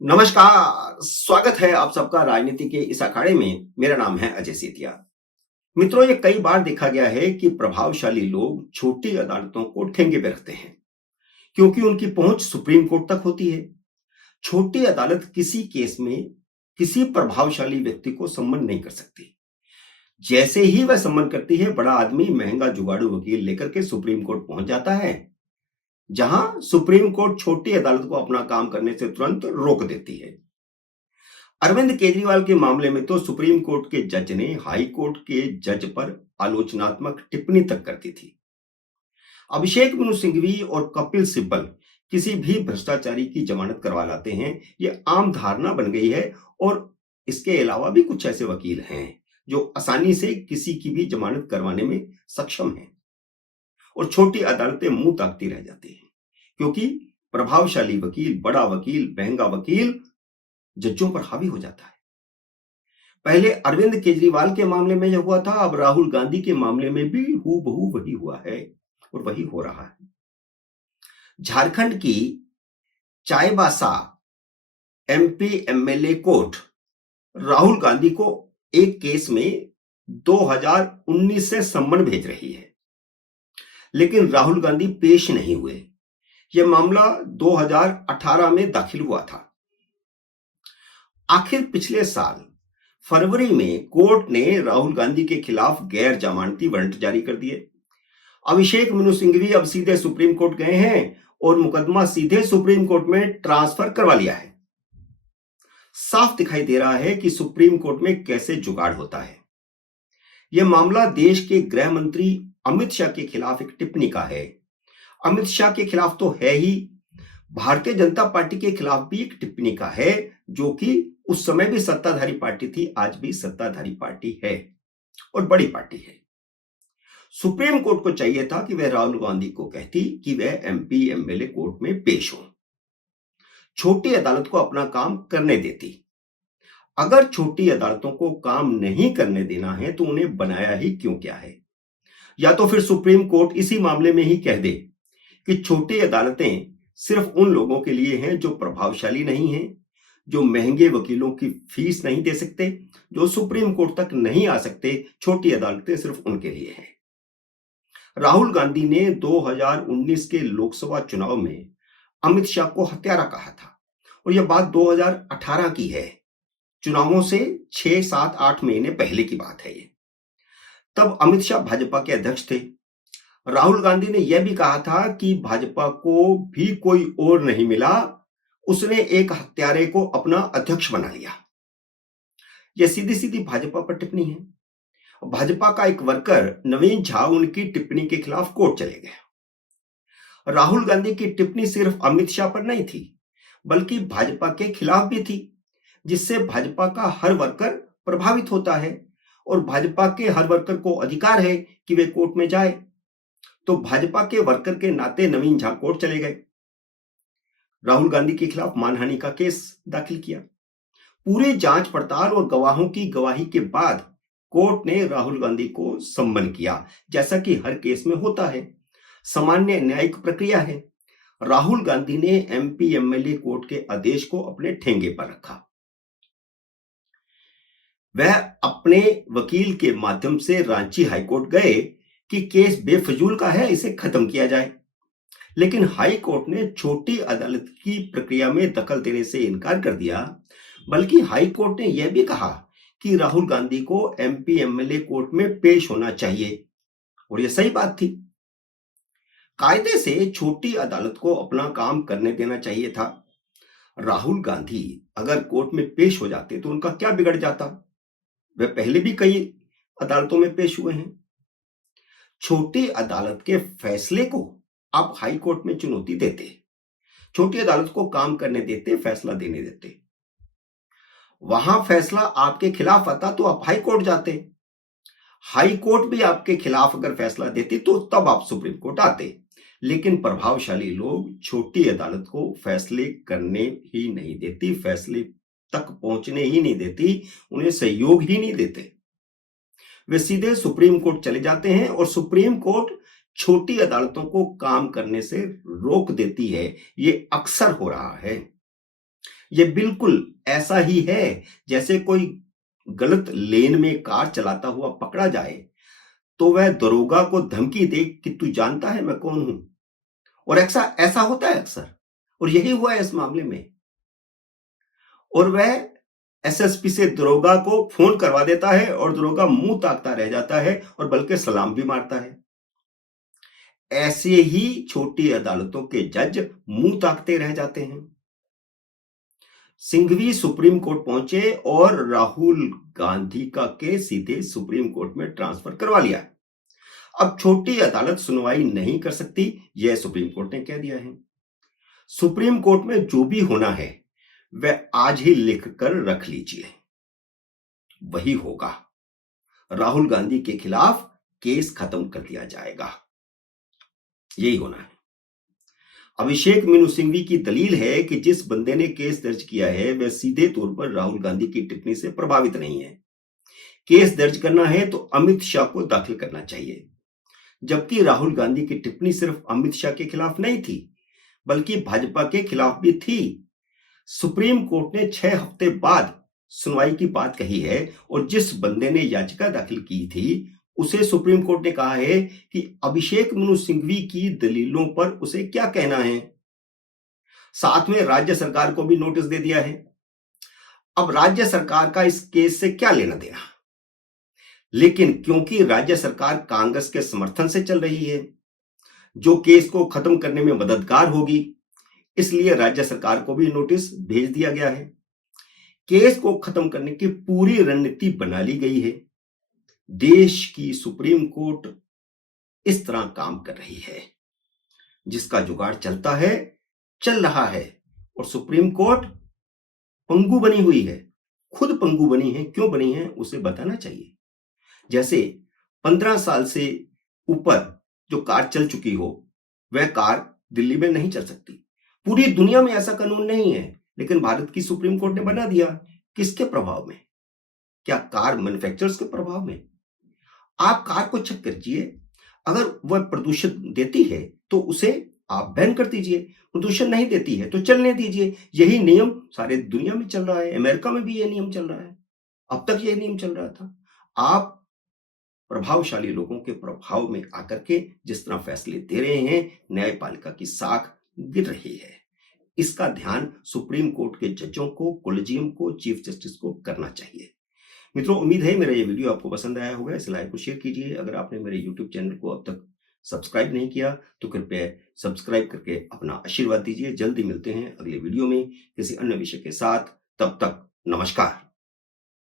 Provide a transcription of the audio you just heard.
नमस्कार, स्वागत है आप सबका राजनीति के इस अखाड़े में। मेरा नाम है अजय सेतिया। मित्रों, ये कई बार देखा गया है कि प्रभावशाली लोग छोटी अदालतों को ठेंगे पे रखते हैं क्योंकि उनकी पहुंच सुप्रीम कोर्ट तक होती है। छोटी अदालत किसी केस में किसी प्रभावशाली व्यक्ति को सम्मन नहीं कर सकती। जैसे ही वह सम्मन करती है, बड़ा आदमी महंगा जुगाड़ू वकील लेकर के सुप्रीम कोर्ट पहुंच जाता है, जहां सुप्रीम कोर्ट छोटी अदालत को अपना काम करने से तुरंत रोक देती है। अरविंद केजरीवाल के मामले में तो सुप्रीम कोर्ट के जज ने हाई कोर्ट के जज पर आलोचनात्मक टिप्पणी तक कर दी थी। अभिषेक मनु सिंघवी और कपिल सिब्बल किसी भी भ्रष्टाचारी की जमानत करवा लाते हैं, ये आम धारणा बन गई है। और इसके अलावा भी कुछ ऐसे वकील हैं जो आसानी से किसी की भी जमानत करवाने में सक्षम हैं, और छोटी अदालतें मुंह ताकती रह जाती हैं क्योंकि प्रभावशाली वकील, बड़ा वकील, महंगा वकील जज्जों पर हावी हो जाता है। पहले अरविंद केजरीवाल के मामले में यह हुआ था, अब राहुल गांधी के मामले में भी हूबहू वही हुआ है और वही हो रहा है। झारखंड की Chaibasa MP MLA court Rahul Gandhi को एक केस में 2019 से सम्मन भेज रही है, लेकिन राहुल गांधी पेश नहीं हुए। यह मामला 2018 में दाखिल हुआ था। आखिर पिछले साल फरवरी में कोर्ट ने राहुल गांधी के खिलाफ गैर जमानती वारंट जारी कर दिए। अभिषेक मनु सिंघवी अब सीधे सुप्रीम कोर्ट गए हैं और मुकदमा सीधे सुप्रीम कोर्ट में ट्रांसफर करवा लिया है। साफ दिखाई दे रहा है कि सुप्रीम कोर्ट में कैसे जुगाड़ होता है। यह मामला देश के गृह मंत्री अमित शाह के खिलाफ एक टिप्पणी का है। अमित शाह के खिलाफ तो है ही, भारतीय जनता पार्टी के खिलाफ भी एक टिप्पणी का है, जो कि उस समय भी सत्ताधारी पार्टी थी, आज भी सत्ताधारी पार्टी है और बड़ी पार्टी है। सुप्रीम कोर्ट को चाहिए था कि वह राहुल गांधी को कहती कि वह एमपी एमएलए कोर्ट में पेश हो, छोटी अदालत को अपना काम करने देती। अगर छोटी अदालतों को काम नहीं करने देना है तो उन्हें बनाया ही क्यों क्या है? या तो फिर सुप्रीम कोर्ट इसी मामले में ही कह दे कि छोटी अदालतें सिर्फ उन लोगों के लिए हैं जो प्रभावशाली नहीं हैं, जो महंगे वकीलों की फीस नहीं दे सकते, जो सुप्रीम कोर्ट तक नहीं आ सकते। छोटी अदालतें सिर्फ उनके लिए हैं। राहुल गांधी ने 2019 के लोकसभा चुनाव में अमित शाह को हत्यारा कहा था, और यह बात 2018 की है। चुनावों से 6, 7, 8 महीने पहले की बात है ये। तब अमित शाह भाजपा के अध्यक्ष थे। राहुल गांधी ने यह भी कहा था कि भाजपा को भी कोई और नहीं मिला, उसने एक हत्यारे को अपना अध्यक्ष बना लिया। यह सीधी सीधी भाजपा पर टिप्पणी है। भाजपा का एक वर्कर नवीन झा उनकी टिप्पणी के खिलाफ कोर्ट चले गए। राहुल गांधी की टिप्पणी सिर्फ अमित शाह पर नहीं थी, बल्कि भाजपा के खिलाफ भी थी, जिससे भाजपा का हर वर्कर प्रभावित होता है और भाजपा के हर वर्कर को अधिकार है कि वे कोर्ट में जाए। तो भाजपा के वर्कर के नाते नवीन झा कोर्ट चले गए, राहुल गांधी के खिलाफ मानहानि का केस दाखिल किया। पूरी जांच पड़ताल और गवाहों की गवाही के बाद कोर्ट ने राहुल गांधी को सम्मन किया, जैसा कि हर केस में होता है। सामान्य न्यायिक प्रक्रिया है। राहुल गांधी ने एमपी एमएलए कोर्ट के आदेश को अपने ठेंगे पर रखा। वह अपने वकील के माध्यम से रांची हाईकोर्ट गए कि केस बेफजूल का है, इसे खत्म किया जाए। लेकिन हाई कोर्ट ने छोटी अदालत की प्रक्रिया में दखल देने से इनकार कर दिया, बल्कि हाई कोर्ट ने यह भी कहा कि राहुल गांधी को एमपी एमएलए कोर्ट में पेश होना चाहिए, और यह सही बात थी। कायदे से छोटी अदालत को अपना काम करने देना चाहिए था। राहुल गांधी अगर कोर्ट में पेश हो जाते तो उनका क्या बिगड़ जाता? वे पहले भी कई अदालतों में पेश हुए हैं। छोटी अदालत के फैसले को आप हाई कोर्ट में चुनौती देते, छोटी अदालत को काम करने देते, फैसला देने देते। वहां फैसला आपके खिलाफ आता तो आप हाई कोर्ट जाते। हाई कोर्ट भी आपके खिलाफ अगर फैसला देती तो तब आप सुप्रीम कोर्ट आते। लेकिन प्रभावशाली लोग छोटी अदालत को फैसले करने ही नहीं देती, फैसले तक पहुंचने ही नहीं देती, उन्हें सहयोग ही नहीं देते। वे सीधे सुप्रीम कोर्ट चले जाते हैं और सुप्रीम कोर्ट छोटी अदालतों को काम करने से रोक देती है। ये अक्सर हो रहा है। ये बिल्कुल ऐसा ही है जैसे कोई गलत लेन में कार चलाता हुआ पकड़ा जाए तो वह दरोगा को धमकी दे कि तू जानता है मैं कौन हूं। और ऐसा ऐसा होता है अक्सर, और यही हुआ है इस मामले में। और वह एसएसपी से दरोगा को फोन करवा देता है और दरोगा मुंह ताकता रह जाता है और बल्कि सलाम भी मारता है। ऐसे ही छोटी अदालतों के जज मुंह ताकते रह जाते हैं। सिंघवी सुप्रीम कोर्ट पहुंचे और राहुल गांधी का केस सीधे सुप्रीम कोर्ट में ट्रांसफर करवा लिया। अब छोटी अदालत सुनवाई नहीं कर सकती, यह सुप्रीम कोर्ट ने कह दिया है। सुप्रीम कोर्ट में जो भी होना है वह आज ही लिख कर रख लीजिए, वही होगा। राहुल गांधी के खिलाफ केस खत्म कर दिया जाएगा, यही होना है। अभिषेक मनु सिंघवी की दलील है कि जिस बंदे ने केस दर्ज किया है वह सीधे तौर पर राहुल गांधी की टिप्पणी से प्रभावित नहीं है। केस दर्ज करना है तो अमित शाह को दाखिल करना चाहिए, जबकि राहुल गांधी की टिप्पणी सिर्फ अमित शाह के खिलाफ नहीं थी बल्कि भाजपा के खिलाफ भी थी। सुप्रीम कोर्ट ने 6 हफ्ते बाद सुनवाई की बात कही है और जिस बंदे ने याचिका दाखिल की थी उसे सुप्रीम कोर्ट ने कहा है कि अभिषेक मनु सिंघवी की दलीलों पर उसे क्या कहना है। साथ में राज्य सरकार को भी नोटिस दे दिया है। अब राज्य सरकार का इस केस से क्या लेना देना, लेकिन क्योंकि राज्य सरकार कांग्रेस के समर्थन से चल रही है जो केस को खत्म करने में मददगार होगी, इसलिए राज्य सरकार को भी नोटिस भेज दिया गया है। केस को खत्म करने की पूरी रणनीति बना ली गई है। देश की सुप्रीम कोर्ट इस तरह काम कर रही है, जिसका जुगाड़ चलता है, चल रहा है, और सुप्रीम कोर्ट पंगु बनी हुई है, खुद पंगु बनी है। क्यों बनी है उसे बताना चाहिए। जैसे 15 साल से ऊपर जो कार चल चुकी हो वह कार दिल्ली में नहीं चल सकती। पूरी दुनिया में ऐसा कानून नहीं है, लेकिन भारत की सुप्रीम कोर्ट ने बना दिया। किसके प्रभाव में? क्या कार मैन्युफैक्चरर्स के प्रभाव में? आप कार को चेक कीजिए, अगर वह प्रदूषण देती है तो उसे आप बैन कर दीजिए, प्रदूषण नहीं देती है तो चलने दीजिए। यही नियम सारे दुनिया में चल रहा है, अमेरिका में भी यह नियम चल रहा है, अब तक यह नियम चल रहा था। आप प्रभावशाली लोगों के प्रभाव में आकर के जिस तरह फैसले दे रहे हैं, न्यायपालिका की साख गिर रही है। इसका ध्यान सुप्रीम कोर्ट के जजों को, कोलेजियम को, चीफ जस्टिस को करना चाहिए। मित्रों, उम्मीद है मेरा ये वीडियो आपको पसंद आया होगा। इसे लाइक और शेयर कीजिए। अगर आपने मेरे यूट्यूब चैनल को अब तक सब्सक्राइब नहीं किया तो कृपया सब्सक्राइब करके अपना आशीर्वाद दीजिए। जल्दी मिलते हैं अगले वीडियो में किसी अन्य विषय के साथ। तब तक नमस्कार।